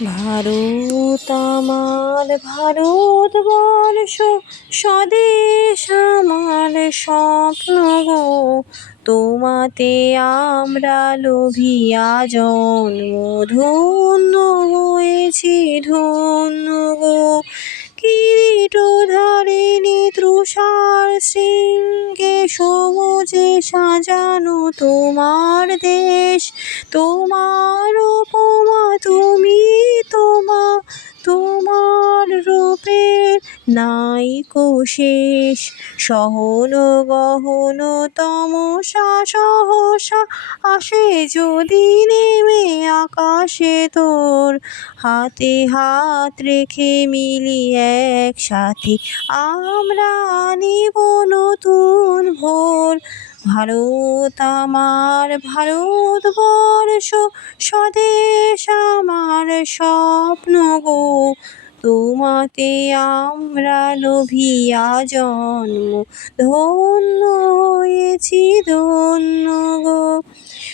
ভারত আমার ভারতবর্ষ, স্বদেশ আমার স্বপ্ন গো। তোমাতে আমরা লোভিয়া জন্ম, ধন্য হয়েছি ধন্য গো। কিরীটধারিণী তৃষার শৃঙ্গে সবুজে সাজানো তোমার দেশ, তোমার উপমা তুমি তোমার রূপের নাইকো শেষ। সহন গহন তমসা সহসা আসে যদি নেমে আকাশে তোর, হাতে হাত রেখে মিলি একসাথে আমরা আনিব নতুন ভোর। ভারত আমার ভারতবর্ষ, স্বদেশ আমার স্বপ্ন গো। তোমাতে আমরা লোভিয়া জন্ম, ধন্য হয়েছি ধন্য গো।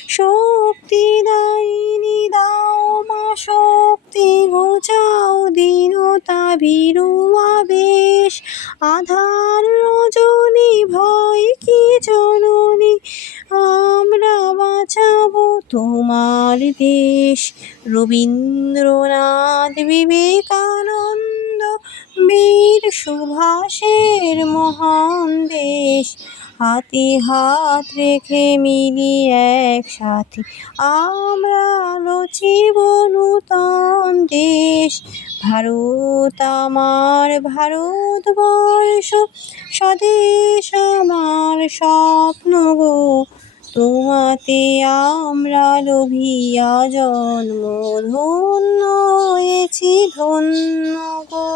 শক্তি দায়িনী দাও মা শক্তি, ঘোচাও দীনতা ভীরু আবেশ। আধার রজনী ভয় কি জননী, আমরা বাঁচাবো তোমার দেশ। রবীন্দ্রনাথ বিবেকানন্দ বীর সুভাষের মহান দেশ, হাতে হাত রেখে মিলি একসাথে আমরা রচিব নূতন দেশ। ভারত আমার ভারতবর্ষ, স্বদেশ আমার স্বপ্ন গো। তোমাতে আমরা লোভিয়া জন্ম, ধন্য হয়েছি ধন্য গো।